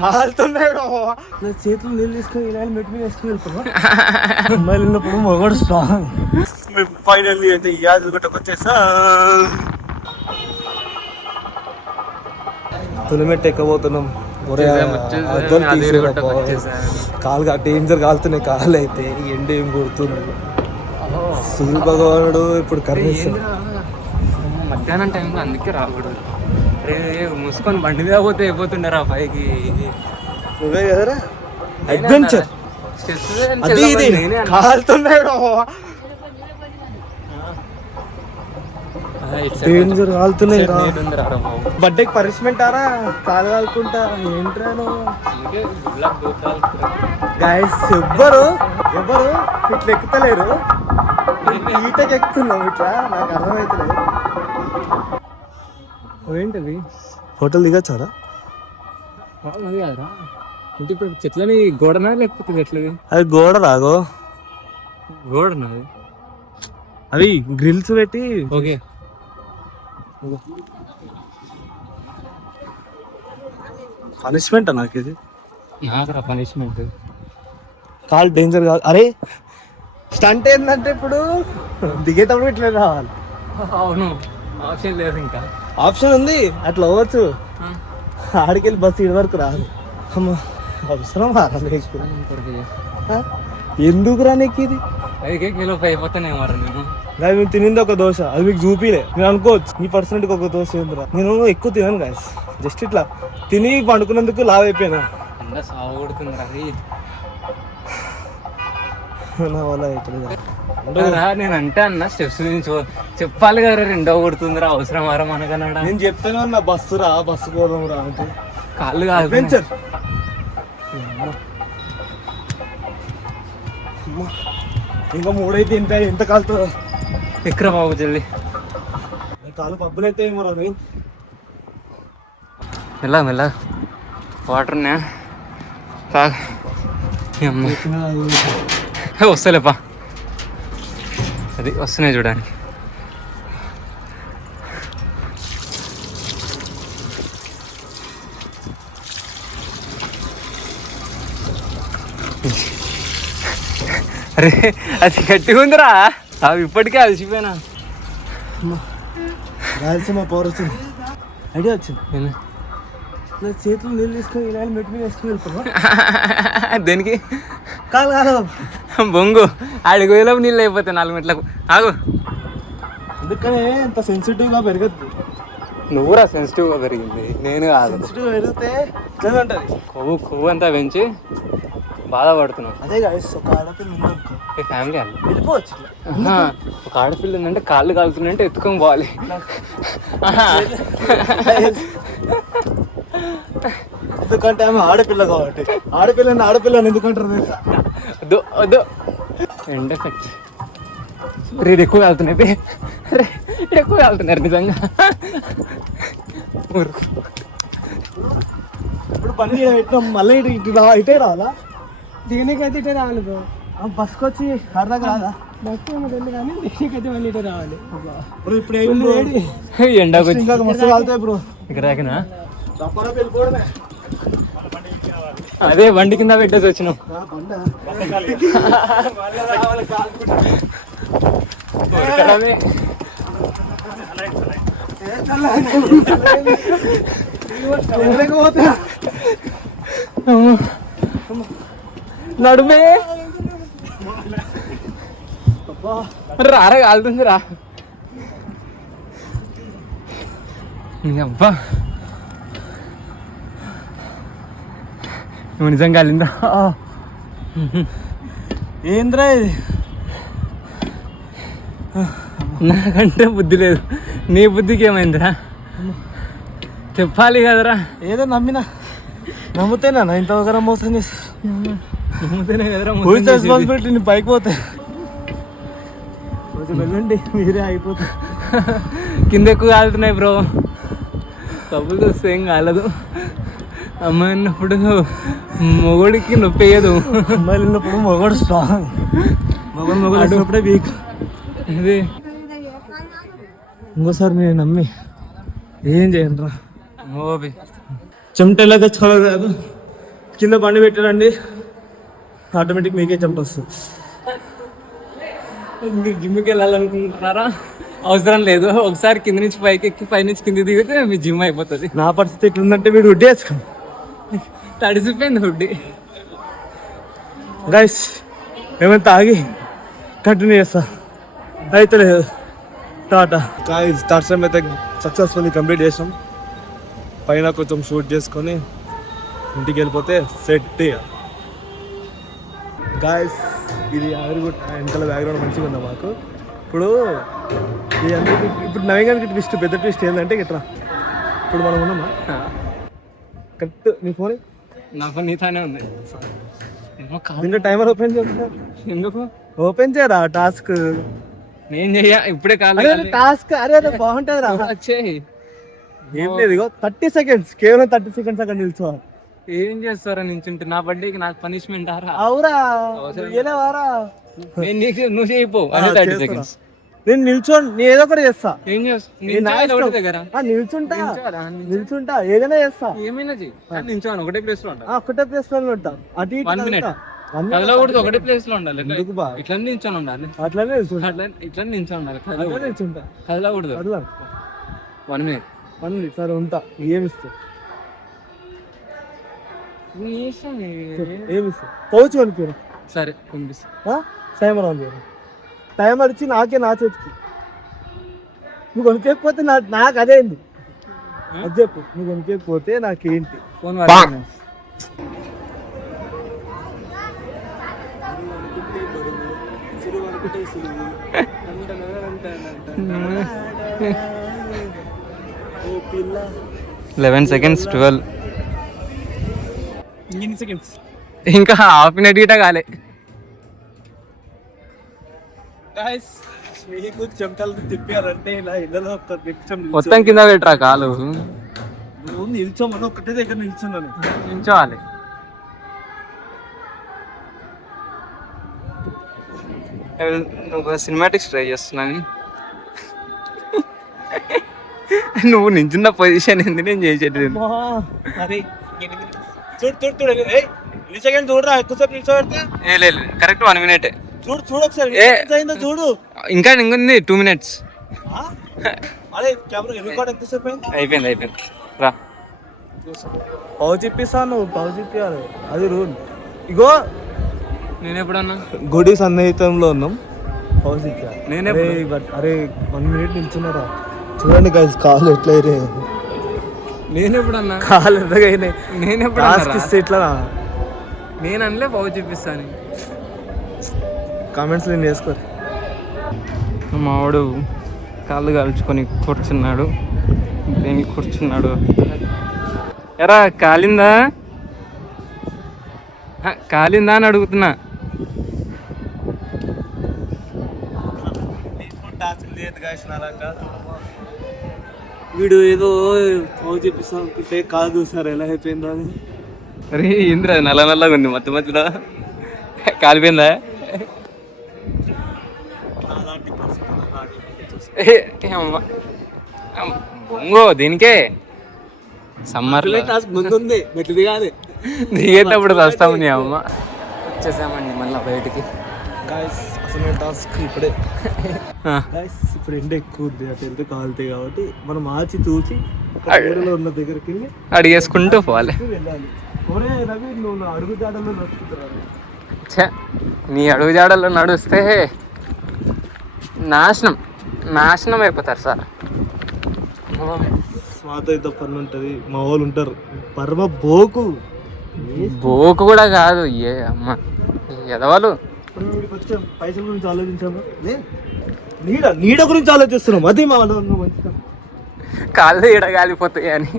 కాలుతున్నాడు చేతులు నీళ్ళు తీసుకొని ఇలా మెట్టు మీద వేసుకుని వెళ్ళిపోవా అమ్మాయిలు ఉన్నప్పుడు మొగడు స్ట్రాంగ్. ఫైనల్లీ అయితే వచ్చేసా తొలిమెట్టు ఎక్కబోతున్నాం. కాలు డేంజర్ కాలుతున్నాయి కాళ్ళు అయితే. ఎండ ఏం కొడుతుంది. సూర్య భగవానుడు ఇప్పుడు కర్ణిస్తాడు మధ్యాహ్నం టైంలో. అందుకే రాకూడదు. మూసుకొని బండి మీద పోతే అయిపోతుండరా పైకి. నువ్వే కదరా అడ్వెంచర్ అది ఇది కాలుతున్నాడు. డేంజర్ కాలుతున్నాయి. బర్త్డేకి పనిష్మెంట్ ఆరా కాలు కాలుకుంటా ఏంట్రా గైస్. ఎవ్వరు ఇట్లా ఎక్కుతలేరు. ఈటకి ఎక్కుతున్నాం ఇట్లా. నాకు అర్థమవుతలేదు. ఏంటది హోటల్ దిగచ్చారా? అది కాదురా. అంటే ఇప్పుడు చెట్లని గోడనా లేకపోతే ఎట్లది? అది గోడ రాగో. గోడనా అవి గ్రిల్స్ పెట్టి. ఓకే పనిష్మెంట్ నాకు ఇది. నాకురా పనిష్మెంట్. కాల్ డేంజర్ కాదు. అరే స్టంట్ ఏంటంటే ఇప్పుడు దిగేటప్పుడు ఇట్లా రావాలి. అవును ఆప్షన్ లేదు. ఇంకా ఆప్షన్ ఉంది అట్లా అవ్వచ్చు. ఆడికెళ్ళి బస్సు ఇడి వరకు రాదు. అవసరం ఎందుకురా నీకు ఇది? 5 కిలో అయిపోతానే మరి. నేను తినింది ఒక దోశ, అది మీకు చూపిలే. నేను అనుకోవచ్చు నీ పర్సనల్కి ఒక దోశ ఏందిరా. నేను ఎక్కువ తినాను గాయస్. జస్ట్ ఇట్లా తిని పండుకున్నందుకు లావ్ అయిపోయినా. సాగు కొడుతుంది నా వల్ల అవుతుంది. నేను అంటే అన్న స్టెప్స్ నుంచి చెప్పాలి కదా. రెండో కొడుతుందిరా అవసరం వారా మనకన్నాడా. నేను చెప్తాను అన్న బస్సు రా బస్సు పోదాం రా అంటే కాళ్ళు కాదు. అడ్వెంచర్ ఇంకా 3 అయితే ఎంత కాలుతుందో. ఎక్కడ బాబు జల్ది కాలు పబ్బులైతే ఏమో రాదు. మెల్ల మెల్ల వాటర్నే వస్తలేపా. అది వస్తున్నాయి చూడడానికి. అరే అది గట్టిగా ఉందిరా. అవి ఇప్పటికే అలసిపోయినా. రాయలసీమ పవర్ వచ్చింది. ఐడియా వచ్చింది. చేతులు నీళ్ళు తీసుకొని ఇలా మెట్టు మీద వేసుకుని వెళ్ళిపోవా. దేనికి? కాదు కాదు బొంగు ఆడికి పోయేలోపు నీళ్ళు అయిపోతాయి 4 గంటలకు. ఆగు. అందుకనే ఎంత సెన్సిటివ్గా పెరగద్దు. నువ్వురా సెన్సిటివ్గా పెరిగింది, నేను కాదు. సెన్సిటివ్ పెరిగితే ఇట్లా ఉంటుంది. కొవ్వు అంతా పెంచి బాధపడుతున్నావు. అదే గాయస్ ఒక ఆడపిల్ల ఉందనుకో ఫ్యామిలీ వాళ్ళు వెళ్ళిపోవచ్చు. ఒక ఆడపిల్ల ఉందంటే కాళ్ళు కాలుతున్నాయంటే ఎత్తుకొని పోవాలి. ఎందుకంటే ఆమె ఆడపిల్ల కాబట్టి. ఆడపిల్లని ఎందుకంటారు తెలుసా? వద్దు ఎండ ఎఫెక్ట్. రేపు ఎక్కువ కాలుతున్నాయి. ఎక్కువ కాలుతున్నారు నిజంగా. ఇప్పుడు పని మళ్ళీ ఇటే రావాలా? దీనికైతే ఇటే రావాలి బ్రో. బస్కి వచ్చి అర్థం రాదా? బస్సు ఏమో తెలియదు కానీ దీనికైతే మళ్ళీ ఇటే రావాలి. ఇప్పుడు ఎండకు వచ్చి మస్తు కాలుతాయి బ్రో. ఇక్కడ రాకినా అదే బండి కింద పెట్టేసి వచ్చినాం. నడుమే రారా కాలుతుంది రా. అబ్బా నువ్వు నిజంగా కాలిందా? ఏంద్రా ఇది? నాకంటే బుద్ధి లేదు, నీ బుద్ధికి ఏమైందిరా? చెప్పాలి కదరా. ఏదో నమ్ముతేనా ఇంత ఒకరా మోసం చేస్తా? నమ్ముతేనే కదరా రెస్పాన్సిబిలిటీ. నీ పైకి పోతే కొంచెం వెళ్ళండి, మీరే అయిపోతుంది. కింద ఎక్కువ కాలుతున్నాయి బ్రో. కబులు చూస్తే ఏం కాలదు. అమ్మాయి ఉన్నప్పుడు మొగుడికి నొప్పి వేయదు. అమ్మాయిలు ఉన్నప్పుడు మొగడు స్ట్రాంగ్. మొగడు అప్పుడే వీక్. ఇది ఇంకోసారి నేను నమ్మి ఏం చేయండి రా. ఓబి చెమటలా తెచ్చుకోలేదు కాదు. కింద బండి పెట్టారండి, ఆటోమేటిక్ మీకే చెమట వస్తుంది. మీరు జిమ్కి వెళ్ళాలనుకుంటున్నారా? అవసరం లేదు. ఒకసారి కింద నుంచి పైకి ఎక్కి పై నుంచి కింద దిగితే మీ జిమ్ అయిపోతుంది. నా పరిస్థితి ఎట్లుందంటే మీరు హుడ్డీ వేసుకోండి. తడిసిపోయింది హుడ్డీ. గైస్ ఏమైనా తాగి కంటిన్యూ చేస్తా, అయితే లేదు టాటా. గైస్ దర్శనం అయితే సక్సెస్ఫుల్లీ కంప్లీట్ చేసాం. పైన కొంచెం షూట్ చేసుకొని ఇంటికి వెళ్ళిపోతే సెట్. గాయస్ ఇది ఆవిరిగుట్ట వెనకాల బ్యాక్గ్రౌండ్ మంచిగా ఉందా మాకు. ఇప్పుడు ఇది అందరికీ ఇప్పుడు నవీనానికి ట్విస్ట్, పెద్ద ట్విస్ట్ ఏంటంటే ఇట్లా ఇప్పుడు మనం ఉన్నామా కరెక్ట్. నీ ఫోన్ నా ఫోన్ నీతోనే ఉంది. ఇంకా టైమర్ ఓపెన్ చేస్తా. ఎందుకు ఓపెన్ చేయరా టాస్క్? నేను చెయ్య ఇప్పుడే కాదు టాస్క్. అరే అదే బాగుంటుంది రా. ఏం లేదు, ఇగో 30 seconds, కేవలం 30 seconds అక్కడ నిల్చోవాలి. ఏం చేస్తారా నించుంటే? నా బర్త్డేకి నాకు పనిష్మెంట్ ఆరా? అవురా వారా నువ్వు చేయిపో. 30 seconds నేను నిల్చోని, నేను ఏదో ఒకటి చేస్తా. ఏం చేస్తా? నిల్చుంటా ఏదైనా చేస్తా. ఏమైనా నించోను, ఒకటే ప్లేస్ లో ఉంటా. ఒకటే ప్లేస్ లో ఉంటా. అటు 1 minute కదలకూడదు, ఒకటే ప్లేస్ లో ఉండాలి. ఇట్లా నించొని ఉండాలి, అట్లానే ఇట్లా నించొని ఉండాలి. నిల్చుంటా, కదలకూడదు. 1 minute సరే ఉంటా. ఏమిస్తా? ఏమిస్తా? పౌచ్ అనుకోరు. సరే పంపిస్తా. టైమర్ ఆన్ చేయరు. టైమర్ ఇచ్చి నాకే, నా చేతికి. నువ్వు కొనికేకపోతే నాకు అదేంది అది చెప్పు. నువ్వు కొనికేకపోతే నాకేంటి? ఫోన్ $11 seconds 12 seconds ఇంకా హాఫ్ మినిట్ గిట కాలే. మీకు చెమటలు తిప్పారంటే ఇలా ఇళ్ళలో మొత్తం కింద పెట్టరా కాలు. నువ్వు నిల్చోమని ఒక్కటే దగ్గర నిల్చున్నాను. నిల్చోవాలి. నువ్వు సినిమాటిక్స్ ట్రై చేస్తున్నాను. నువ్వు నించున్న పొజిషన్ ఏంది, నేను చేసేది. చూడరా ఎక్కువసేపు నిల్చోబెడితే. లేదు కరెక్ట్ 1 minute. చూడు ఒకసారి చూడు. ఇంకా ఇంకొంది 2 minutes. అదే కెమెరా రికార్డ్ ఎంతసేపు అయిపోయింది. రా పౌచ్ ఇప్పిస్తాను, నువ్వు పౌచ్ ఇప్పియాలి, అది రూల్. ఇగో నేను ఎప్పుడన్నా గుడి సన్నిహితంలో ఉన్నాం, పౌచ్ ఇప్పియాలి. అరే 1 minute నిల్చున్నారా? చూడండి గైస్ కాళ్ళు ఎట్లా అయినాయి. నేను ఎప్పుడన్నా కాళ్ళు ఎట్లాగా అయినాయి. నేను ఎప్పుడు ఇట్లా నేను అనలే పౌచ్ చూపిస్తాను. కామెంట్స్ నేను వేసుకోరు. మావాడు కాళ్ళు కాల్చుకొని కూర్చున్నాడు. దేనికి కూర్చున్నాడు? ఎరా కాలిందా అని అడుగుతున్నా. వీడు ఏదో పౌచ్ చూపిస్తా అనుకుంటే కాదు చూసారు ఎలా అయిపోయిందో అని. అరే ఏంద్రా నల్లగా ఉంది మధ్యలో కాలిపోయిందా? బొంగో దీనికే సమ్మర్ ముందుంది మెట్లు దిగాలి. దిగేటప్పుడు వస్తాము నీ అమ్మ. వచ్చేసామండి మళ్ళీ బయటికి. అసలు టాస్క్ ఇప్పుడే. ఇప్పుడు ఎండ ఎక్కువ ఉంది, అటు వెళ్తే కాలుతాయి కాబట్టి మనం ఆచి తూచి ఉన్న దగ్గరికి వెళ్ళి అడిగేసుకుంటూ పోవాలి. వెళ్ళాలి. ఒరే రవి నువ్వు నా అడుగు జాడల్లో నడుచుకుంటున్నాను. నీ అడుగు జాడల్లో నడుస్తే నాశనం అయిపోతారు సార్. మాతో అయితే పన్ను ఉంటుంది, మా వాళ్ళు ఉంటారు. పరమ బోకు కూడా కాదు ఏ అమ్మ ఎదవాళ్ళు. పైసల గురించి ఆలోచించాము, నీడ గురించి ఆలోచిస్తున్నాం. అది మా వాళ్ళు మంచిగా కాళ్ళు ఎడగాలిపోతాయి అని.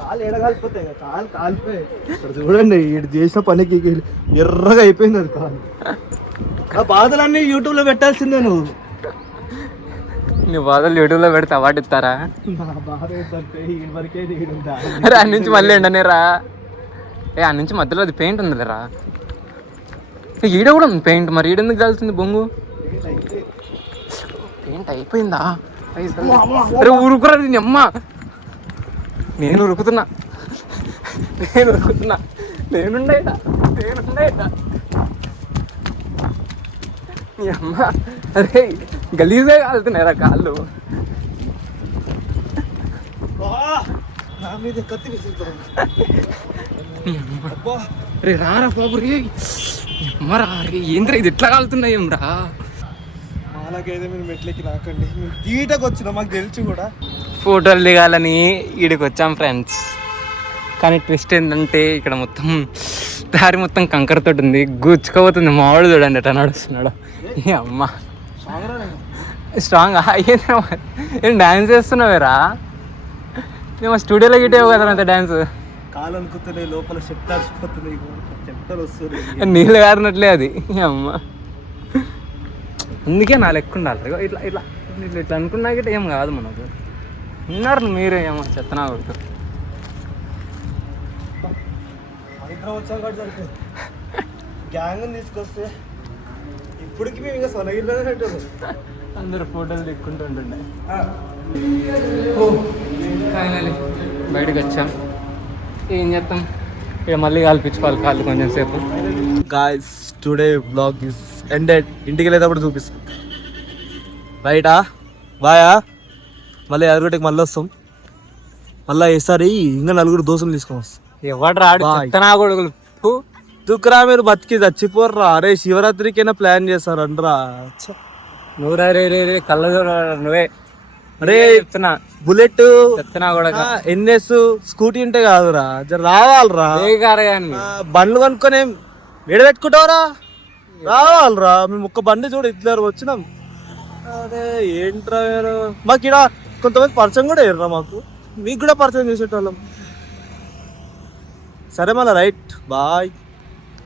కాళ్ళు ఎడగాలిపోతాయి, కాళ్ళు కాలిపోయి. ఇక్కడ చూడండి ఇటు చేసిన పనికి ఎర్రగా అయిపోయింది అది కాలు. ఆ బాధలన్నీ యూట్యూబ్లో పెట్టాల్సిందే. నువ్వు నీ బాధలు యూట్యూబ్లో పెడితే అవార్డు ఇస్తారా? అరే అన్ని నుంచి మళ్ళీ ఎండనే రా. అన్ని నుంచి మధ్యలో అది పెయింట్ ఉంది రా. ఈడ కూడా ఉంది పెయింట్, మరి ఈడెందుకు కాల్సింది బొంగు? పెయింట్ అయిపోయిందా? అరే ఊరుకురా నేను అమ్మ. నేను ఉరుకుతున్నా నేనుండే నీ అమ్మ అరే గలీజే కాలుతున్నాయిరా కాళ్ళు. నా మీద కత్తి విసురుతాను. నీ అమ్మ రే రారా బాబు రే అమ్మరా రే ఏంద్రా ఇది ఎట్లా కాలుతున్నాయి ఏం రా. అలాగైతే మీరు మెట్లకి రాకండి, మేము తీటకు వచ్చినాం, మాకు తెలిసి కూడా. ఫోటోలు దిగాలని ఈడికి వచ్చాం ఫ్రెండ్స్. కానీ ట్విస్ట్ ఏంటంటే ఇక్కడ మొత్తం దారి మొత్తం కంకరతో ఉంది, గుచ్చుకోబోతుంది. మావాడు చూడండి ఎట్లా నడుస్తున్నాడు. ఈ అమ్మ స్ట్రాంగ్ ఏం డ్యాన్స్ చేస్తున్నావేరా? మేము స్టూడియోలో గిట్టేవు కదా అంత డ్యాన్స్. కాలు అనుకుతున్నాయి, లోపల చెప్తారిపోతున్నాయి, చెప్తారు వస్తుంది, నీళ్ళు కారినట్లే అది. ఈ అమ్మ అందుకే నా లెక్క ఉండాలి. ఇట్లా ఇట్లా ఇట్లా ఇట్లా అనుకున్నా గిట్ట ఏం కాదు మనకు. ఉన్నారు మీరే ఏమో చెత్తనా కొడుకు. వచ్చాం కాబట్టి సరిపోయింది. గ్యాంగ్ తీసుకొస్తే ఇప్పటికి మేము ఇంకా సొనగిరిలోనే పెట్టాము. అందరూ ఫోటోలు దిక్కుంటూ ఉంటుండే. ఫైనలీ బయటకు వచ్చాం. ఏం చేస్తాం ఇక మళ్ళీ కల్పించుకోవాలి కాళ్ళు కొంచెం సేపు. Guys today blog is ended. ఇంటికి వెళ్ళేటప్పుడు చూపిస్తాం. రైటా బాయా, మళ్ళీ అరుగుటికి మళ్ళీ వస్తాం. మళ్ళీ ఈసారి ఇంకా 4 దోశలు తీసుకొని వస్తాం. ఎవడు రాడు చెత్తనా కొడుకులు. దుక్కురా మీరు బతికి చచ్చిపోర్రా. అరే శివరాత్రికైనా ప్లాన్ చేస్తారంటరా. నువ్వు రే రే రే కళ్ళ నువ్వే అరే చెప్తున్నా బుల్లెట్ చెత్తనా కూడా ఎన్ఎస్ స్కూటీ ఉంటే కాదురా, రావాలరా. బండ్లు కొనుక్కొని పెట్టుకుంటావరా, రావాలరా. మేము ఒక్క బండి చూడు ఇద్దరు వచ్చినాం. అదే ఏంట్రా మాకు ఇక్కడ కొంతమంది పరిచయం కూడా ఎర్రా, మాకు మీకు కూడా పరిచయం చేసేటోళ్ళం. సరే మళ్ళీ రైట్ బాయ్.